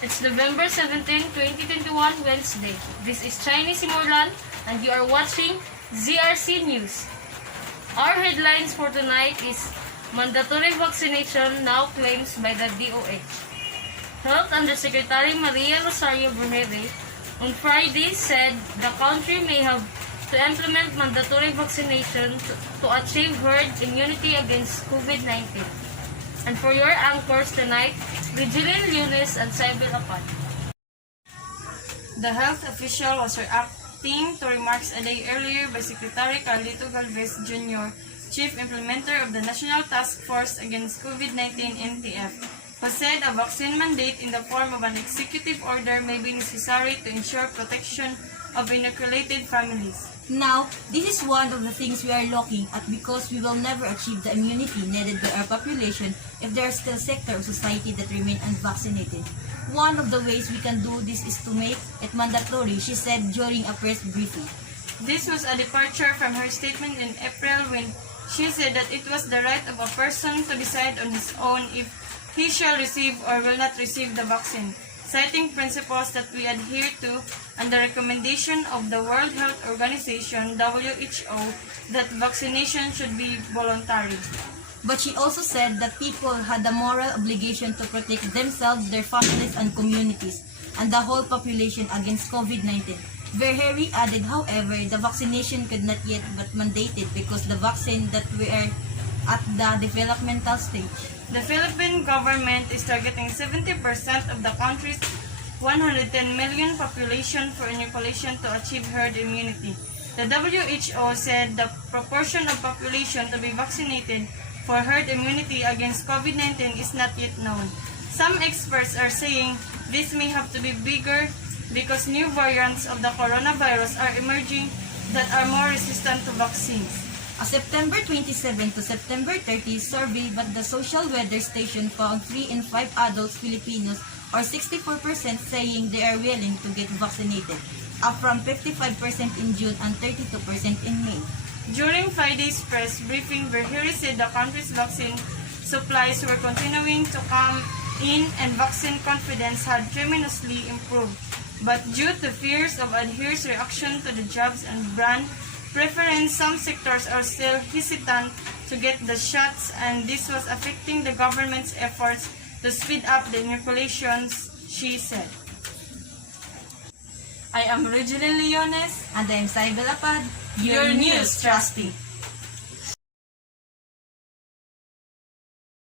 It's November 17, 2021, Wednesday. This is Chinese Simorlan, and you are watching ZRC News. Our headlines for tonight is mandatory vaccination now claims by the DOH. Health Undersecretary Maria Rosario Brunere on Friday said the country may have to implement mandatory vaccination to achieve herd immunity against COVID-19. And for your anchors tonight, Regeline Lunes and Cybel Apan. The health official was reacting to remarks a day earlier by Secretary Carlito Galvez Jr., Chief Implementer of the National Task Force Against COVID-19 NTF, who said a vaccine mandate in the form of an executive order may be necessary to ensure protection of inoculated families. Now, this is one of the things we are looking at because we will never achieve the immunity needed by our population if there are still sectors of society that remain unvaccinated. One of the ways we can do this is to make it mandatory, she said during a press briefing. This was a departure from her statement in April when she said that it was the right of a person to decide on his own if he shall receive or will not receive the vaccine, citing principles that we adhere to and the recommendation of the World Health Organization (WHO) that vaccination should be voluntary. But she also said that people had the moral obligation to protect themselves, their families, and communities, and the whole population against COVID-19. Verheri added, however, the vaccination could not yet be mandated because the vaccine that we are at the developmental stage. The Philippine government is targeting 70% of the country's 110 million population for inoculation to achieve herd immunity. The WHO said the proportion of population to be vaccinated for herd immunity against COVID-19 is not yet known. Some experts are saying this may have to be bigger because new variants of the coronavirus are emerging that are more resistant to vaccines. A September 27 to September 30 survey by the Social Weather Station found 3 in 5 adults Filipinos, or 64%, saying they are willing to get vaccinated, up from 55% in June and 32% in May. During Friday's press briefing, Verheri said the country's vaccine supplies were continuing to come in and vaccine confidence had tremendously improved. But due to fears of adherents' reaction to the jabs and brand preference, some sectors are still hesitant to get the shots, and this was affecting the government's efforts to speed up the inoculations, she said. I am Regeline Leones, And I'm Cybel Apad, your news trustee.